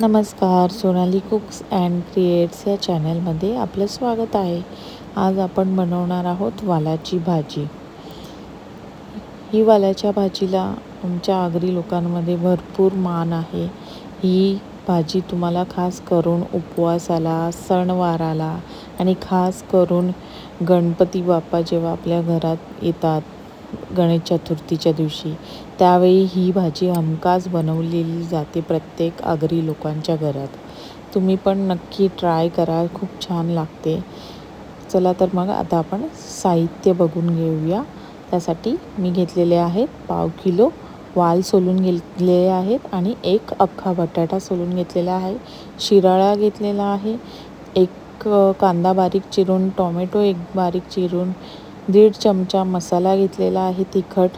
नमस्कार Sonali cooks and creates या चॅनलमध्ये आपलं स्वागत आहे. आज आपण बनवणार आहोत वालाची भाजी. ही वालाच्या भाजीला आमच्या आगरी लोकांमध्ये भरपूर मान आहे. ही भाजी तुम्हाला खास करून उपवासाला सणवाराला आणि खास करून गणपती बाप्पा जेव्हा आपल्या घरात येतात गणेश चतुर्थीच्या दिवशी. त्यावेळी ही भाजी हमखास बनवलेली जाते प्रत्येक आगरी लोकांच्या घरात. तुम्ही पण नक्की ट्राय करा खूप छान लागते. चला तर मग आता आपण साहित्य बघून घेऊया. त्यासाठी मी घेतलेले आहेत पाव किलो वाल सोलून घेतलेले आहेत आणि एक अख्खा बटाटा सोलून घेतलेला आहे. शिराळा घेतलेला आहे. एक कांदा बारीक चिरून टोमॅटो एक बारीक चिरून दीड चमचा मसाला घेतलेला आहे तिखट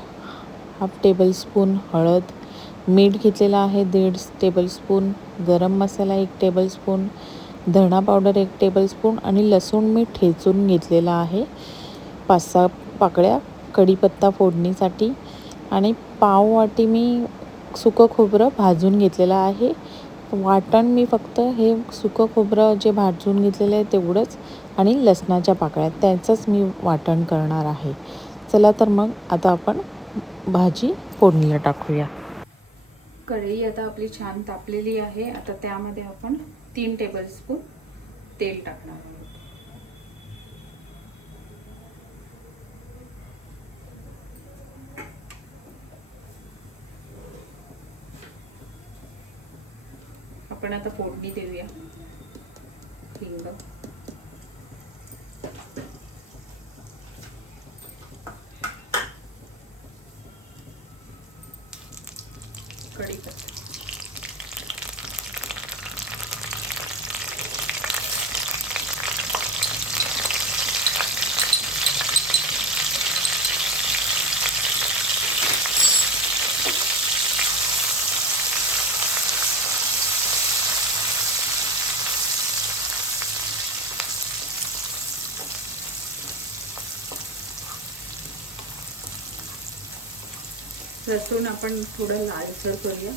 हाफ टेबलस्पून हळद मीठ घेतलेलं आहे दीड टेबलस्पून गरम मसाला एक टेबलस्पून धणा पावडर एक टेबलस्पून आणि लसूण मी ठेचून घेतलेला आहे. पाच सहा पाकळ्या कढीपत्ता फोडणीसाठी आणि पाव वाटी मी सुकं खोबरं भाजून घेतलेलं आहे. वाटण मी फक्त हे सुकं खोबरं जे भाजून घेतलेलं आहे तेवढंच आणि लसणाच्या पाकळ्या त्याचंच मी वाटण करणार आहे. चला तर मग आता आपण भाजी फोडणीला टाकूया. कढई आता आपली छान तापलेली आहे. आता त्यामध्ये आपण तीन टेबलस्पून तेल टाकणार आहोत. आपण आता फोडणी देऊया. कढीपत्ता लसूण आपण थोडं लालसर करूया.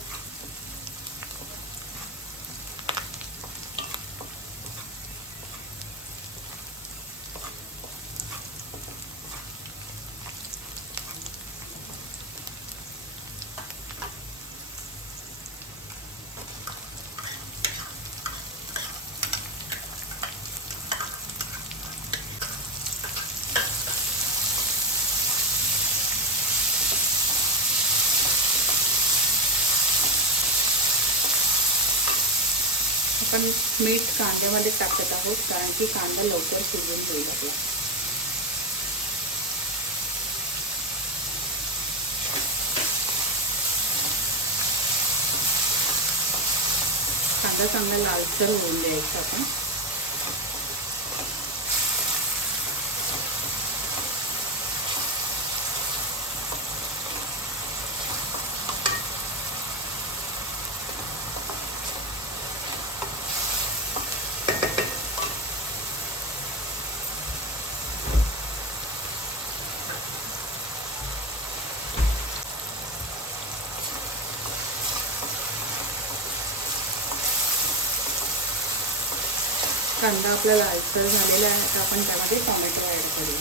आपण मीठ कांद्यामध्ये टाकत आहोत कारण की कांदा लवकर शिजून होईल आपला. कांदा चांगला लालसर होऊन द्यायचा आपण कांदा आपला लालसर झालेला आहे तर आपण त्यामध्ये टोमॅटो ॲड करू.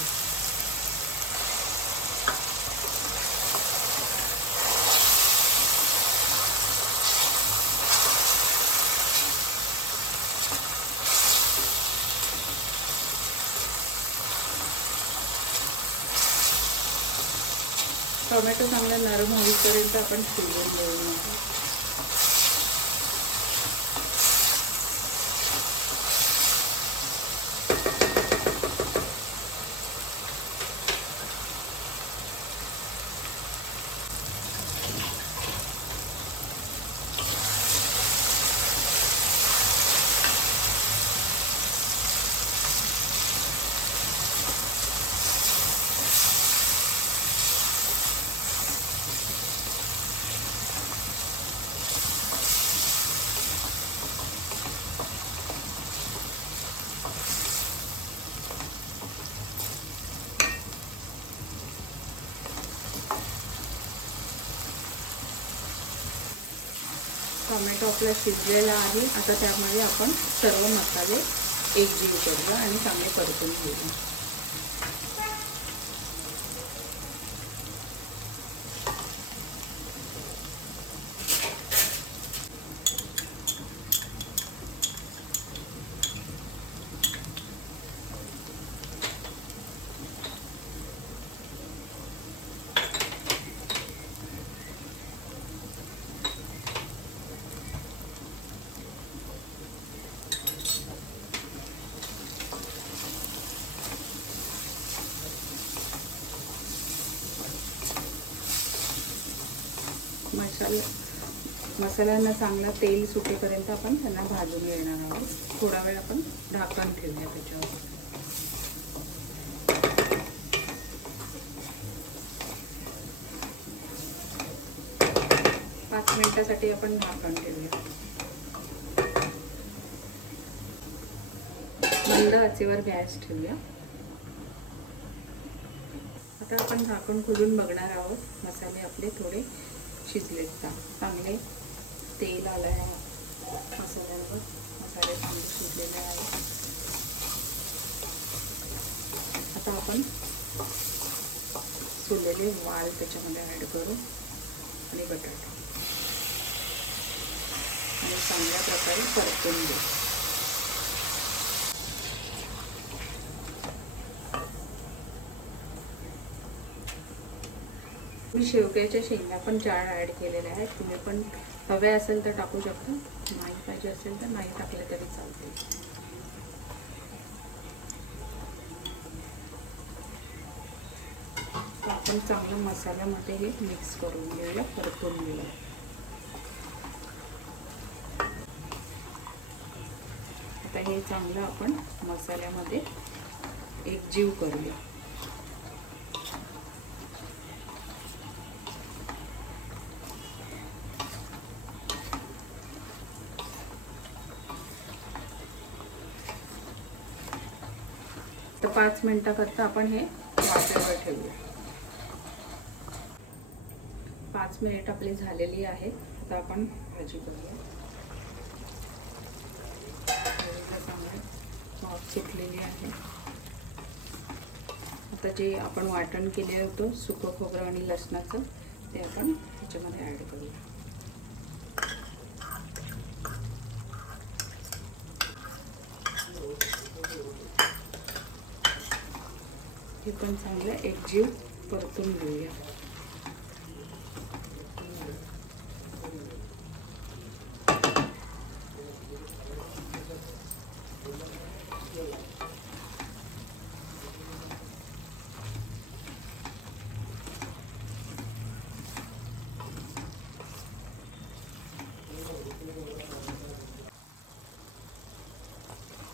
टोमॅटो चांगला नरम होईपर्यंत आपण शिजवून घेऊ. टोमॅटो आपला शिजलेला आहे. आता त्यामध्ये आपण सर्व मसाले एकजीव करूया आणि चांगले परतून घेऊया मसाला मसाल्यांना चांगलं तेल सुटेपर्यंत आपण त्यांना भाजून घेणार आहोत. थोडा वेळ आपण ढाकण ठेवूया त्याच्यावर. पाच मिनिटासाठी आपण ढाकण ठेवूया. मंद आचेवर गॅस ठेवूया. आता आपण झाकण खोलून बघणार आहोत. मसाले आपले थोडे शिजलेत का? चांगले तेल आलं आहे मसाल्यावर. मसाले चांगले शिजलेले आहेत आता आपण सोललेले वाल त्याच्यामध्ये ॲड करू आणि बटाटा आणि चांगल्या प्रकारे परतून देऊ मी शेवग्याच्या शेंगा पण चार ॲड केलेल्या आहेत. तुम्ही पण हवे असेल तर टाकू शकतो. नाही पाहिजे असेल तर नाही टाकलं तरी चालते आपण चांगलं मसाल्यामध्ये हे मिक्स करून घेऊया परतून घेऊया. आता हे चांगलं आपण मसाल्यामध्ये एकजीव करूया. पाच मिनिटाकरता आपण हे वाफेवर ठेवूया. पाच मिनिट आपली झालेली आहे. आता आपण भाजी करूया. वाफ सुटलेली आहे. आता जे आपण वाटण केले होतं सुकं खोबरं आणि लसणाचं ते आपण त्याच्यामध्ये ॲड करूया. आपण पण चांगलं एकजीव परतून घेऊया.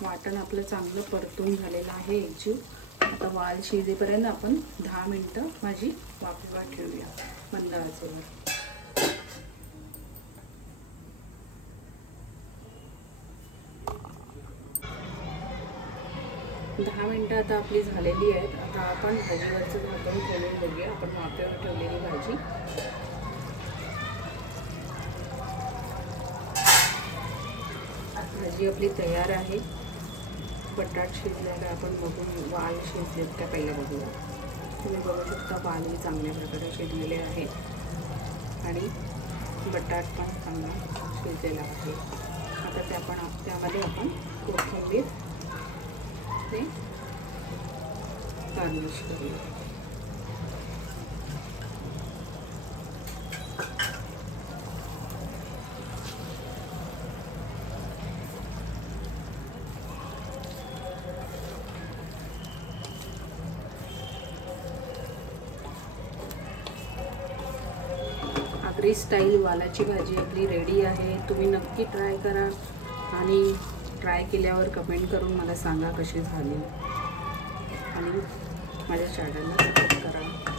वाटण आपलं चांगलं परतून झालेलं आहे एकजीव. आता वाल शिजेपर्यंत आपण दहा मिनटं माझी वाफेवर ठेवूया मंद आचेवर दहा मिनटं आता आपली झालेली आहेत. आता आपण भाजीवरचं झाकण खोलून बघूया. आपण वाफेवर ठेवलेली भाजी. भाजी आपली तयार आहे. बटाट शिजलेला आपण बघून वाल शिजलेत त्या पहिल्या बघूया. तुम्ही बघू शकता वालही चांगल्या प्रकारे शिजलेले आहे आणि बटाट पण चांगला शिजलेला आहे. आता त्या पण त्यामध्ये आपण कोथिंबीर ते गार्निश करूया. आगरी स्टाईल वालाची भाजी आपली रेडी आहे. तुम्ही नक्की ट्राय करा आणि ट्राय केल्यावर कमेंट करून मला सांगा कशी झाली. आणि माझ्या चॅनलला